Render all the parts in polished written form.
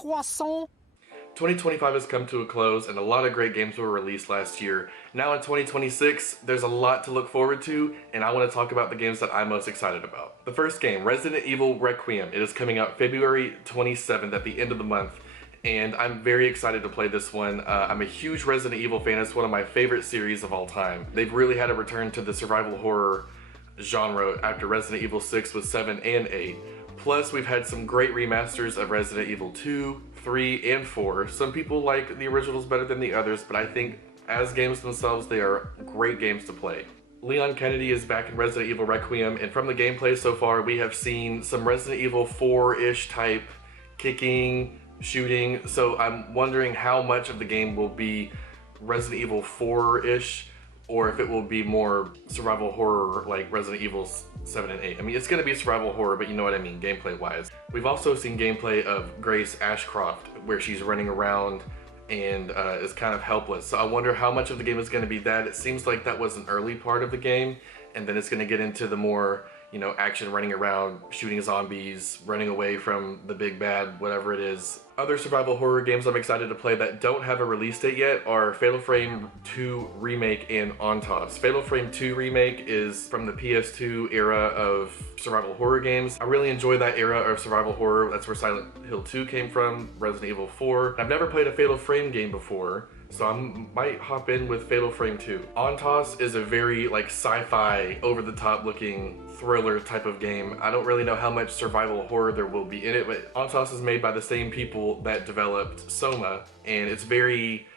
croissant. 2025 has come to a close and a lot of great games were released last year. Now in 2026, there's a lot to look forward to, and I want to talk about the games that I'm most excited about. The first game, Resident Evil Requiem. It is coming out February 27th at the end of the month, and I'm very excited to play this one. I'm a huge Resident Evil fan. It's one of my favorite series of all time. They've really had a return to the survival horror genre after Resident Evil 6 with 7 and 8. Plus, we've had some great remasters of Resident Evil 2, 3, and 4. Some people like the originals better than the others, but I think as games themselves, they are great games to play. Leon Kennedy is back in Resident Evil Requiem, and from the gameplay so far, we have seen some Resident Evil 4-ish type kicking, shooting, so I'm wondering how much of the game will be Resident Evil 4-ish, or if it will be more survival horror like Resident Evil 7 and 8. I mean, it's gonna be survival horror, but you know what I mean, gameplay-wise. We've also seen gameplay of Grace Ashcroft, where she's running around and is kind of helpless. So I wonder how much of the game is gonna be that. It seems like that was an early part of the game, and then it's gonna get into the more, you know, action, running around, shooting zombies, running away from the big bad, whatever it is. Other survival horror games I'm excited to play that don't have a release date yet are Fatal Frame 2 Remake and OnTOS. Fatal Frame 2 Remake is from the PS2 era of survival horror games. I really enjoy that era of survival horror. That's where Silent Hill 2 came from, Resident Evil 4. I've never played a Fatal Frame game before, so I might hop in with Fatal Frame 2. OnTOS is a very like sci-fi, over-the-top looking thriller type of game. I don't really know how much survival horror there will be in it, but OnTOS is made by the same people that developed Soma, and it's very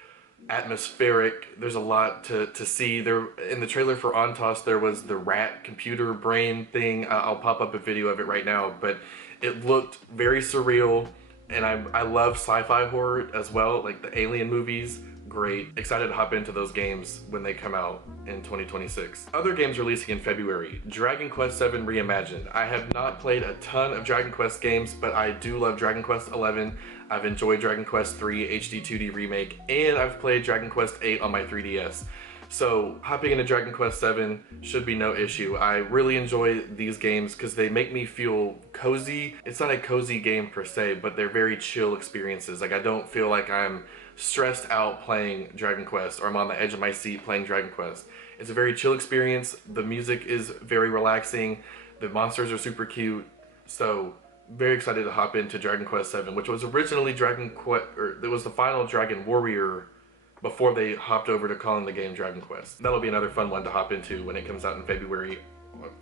atmospheric. There's a lot to see. There in the trailer for OnTOS, there was the rat computer brain thing. I'll pop up a video of it right now, but it looked very surreal, and I love sci-fi horror as well, like the Alien movies. Great. Excited to hop into those games when they come out in 2026. Other games releasing in February. Dragon Quest VII Reimagined. I have not played a ton of Dragon Quest games, but I do love Dragon Quest XI. I've enjoyed Dragon Quest III HD 2D Remake, and I've played Dragon Quest VIII on my 3DS. So hopping into Dragon Quest VII should be no issue. I really enjoy these games because they make me feel cozy. It's not a cozy game per se, but they're very chill experiences. Like, I don't feel like I'm stressed out playing Dragon Quest, or I'm on the edge of my seat playing Dragon Quest. It's a very chill experience. The music is very relaxing. The monsters are super cute. So very excited to hop into Dragon Quest VII, which was originally Dragon Quest, or it was the final Dragon Warrior before they hopped over to calling the game Dragon Quest. That'll be another fun one to hop into when it comes out in February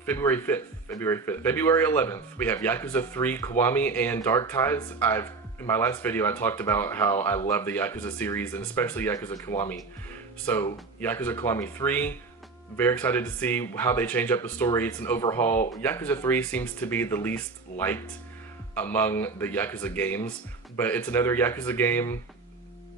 5th. February 11th, we have Yakuza 3 Kiwami and Dark Tides. In my last video, I talked about how I love the Yakuza series, and especially Yakuza Kiwami. So Yakuza Kiwami 3, very excited to see how they change up the story. It's an overhaul. Yakuza 3 seems to be the least liked among the Yakuza games, but it's another Yakuza game,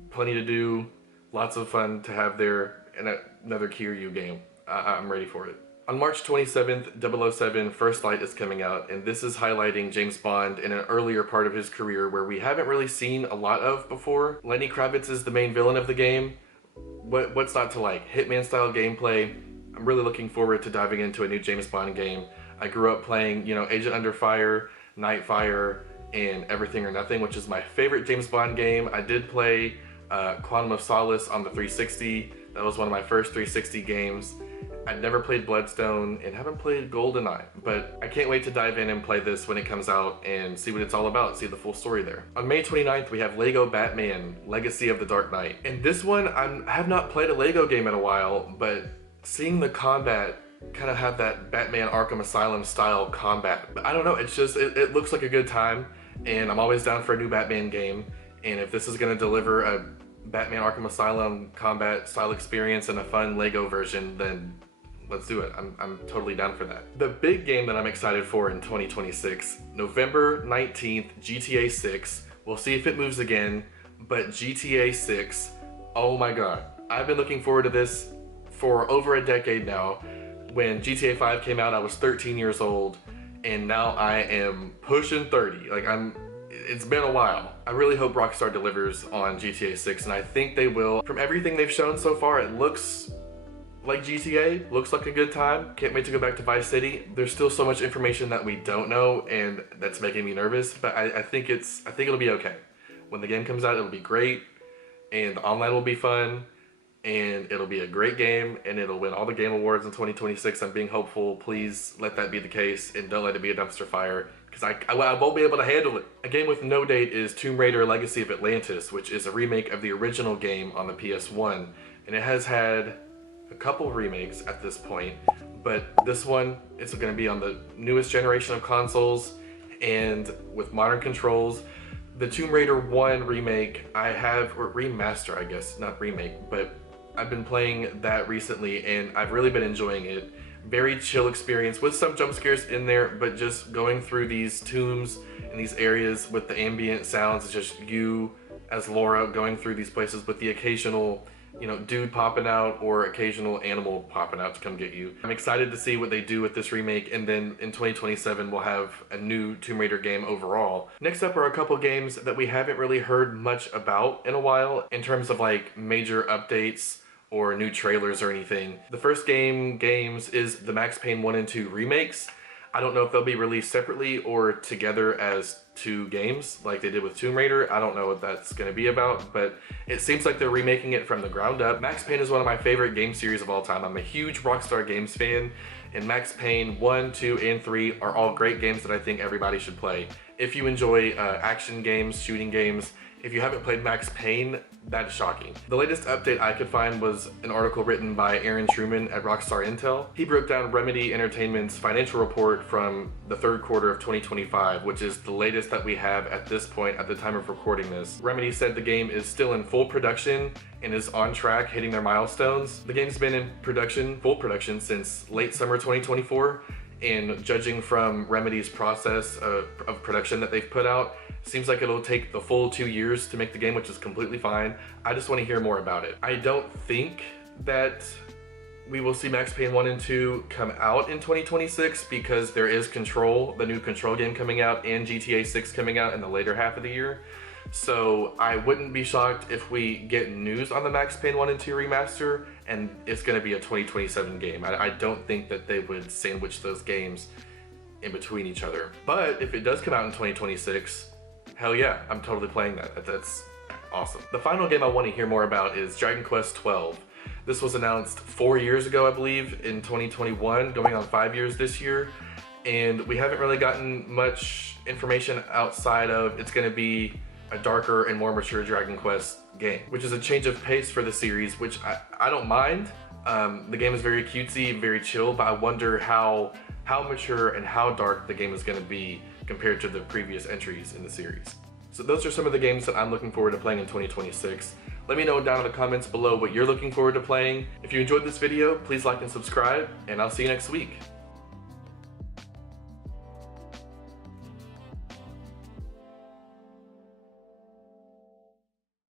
plenty to do, lots of fun to have there, and another Kiryu game. I'm ready for it. On March 27th, 007 First Light is coming out, and this is highlighting James Bond in an earlier part of his career where we haven't really seen a lot of before. Lenny Kravitz is the main villain of the game. What's not to like? Hitman style gameplay. I'm really looking forward to diving into a new James Bond game. I grew up playing, you know, Agent Under Fire, Nightfire, and Everything or Nothing, which is my favorite James Bond game. I did play Quantum of Solace on the 360. That was one of my first 360 games. I've never played Bloodstone and haven't played GoldenEye, but I can't wait to dive in and play this when it comes out and see what it's all about, see the full story there. On May 29th, we have Lego Batman Legacy of the Dark Knight. And this one, I have not played a Lego game in a while, but seeing the combat kind of have that Batman Arkham Asylum style combat. I don't know, it's just, it looks like a good time, and I'm always down for a new Batman game. And if this is gonna deliver a Batman Arkham Asylum combat style experience and a fun Lego version, then let's do it. I'm totally down for that. The big game that I'm excited for in 2026, November 19th, GTA 6. We'll see if it moves again, but GTA 6, oh my god. I've been looking forward to this for over a decade now. When GTA 5 came out, I was 13 years old, and now I am pushing 30. Like, it's been a while. I really hope Rockstar delivers on GTA 6, and I think they will. From everything they've shown so far, it looks like GTA, looks like a good time. Can't wait to go back to Vice City. There's still so much information that we don't know, and that's making me nervous, but I think it'll be okay. when the game comes out, it'll be great, and the online will be fun, and it'll be a great game, and it'll win all the game awards in 2026. I'm being hopeful. Please let that be the case, and don't let it be a dumpster fire, because I won't be able to handle it. A game with no date is Tomb Raider Legacy of Atlantis, which is a remake of the original game on the PS1, and it has had a couple remakes at this point, but this one is going to be on the newest generation of consoles and with modern controls. The Tomb Raider 1 remake or remaster I guess, not remake, but I've been playing that recently and I've really been enjoying it. Very chill experience with some jump scares in there, but just going through these tombs and these areas with the ambient sounds, it's just you as Laura going through these places with the occasional, you know, dude popping out or occasional animal popping out to come get you. I'm excited to see what they do with this remake, and then in 2027 we'll have a new Tomb Raider game overall. Next up are a couple games that we haven't really heard much about in a while in terms of like major updates or new trailers or anything. The first games is the Max Payne 1 and 2 remakes. I don't know if they'll be released separately or together as two games like they did with Tomb Raider. I don't know what that's going to be about, but it seems like they're remaking it from the ground up. Max Payne is one of my favorite game series of all time. I'm a huge Rockstar Games fan, and Max Payne 1, 2, and 3 are all great games that I think everybody should play. If you enjoy action games, shooting games, if you haven't played Max Payne, that is shocking. The latest update I could find was an article written by Aaron Truman at Rockstar Intel. He broke down Remedy Entertainment's financial report from the third quarter of 2025, which is the latest that we have at this point at the time of recording this. Remedy said the game is still in full production and is on track hitting their milestones. The game's been in production, full production, since late summer 2024, and judging from Remedy's process of production that they've put out, seems like it'll take the full 2 years to make the game, which is completely fine. I just want to hear more about it. I don't think that we will see Max Payne 1 and 2 come out in 2026 because there is Control, the new Control game coming out, and GTA 6 coming out in the later half of the year. So I wouldn't be shocked if we get news on the Max Payne 1 and 2 remaster and it's going to be a 2027 game. I don't think that they would sandwich those games in between each other. But if it does come out in 2026, hell yeah, I'm totally playing that. That's awesome. The final game I want to hear more about is Dragon Quest XII. This was announced 4 years ago, I believe, in 2021, going on 5 years this year. And we haven't really gotten much information outside of it's going to be a darker and more mature Dragon Quest game, which is a change of pace for the series, which I don't mind. The game is very cutesy, very chill, but I wonder how mature and how dark the game is going to be compared to the previous entries in the series. So those are some of the games that I'm looking forward to playing in 2026. Let me know down in the comments below what you're looking forward to playing. If you enjoyed this video, please like and subscribe, and I'll see you next week.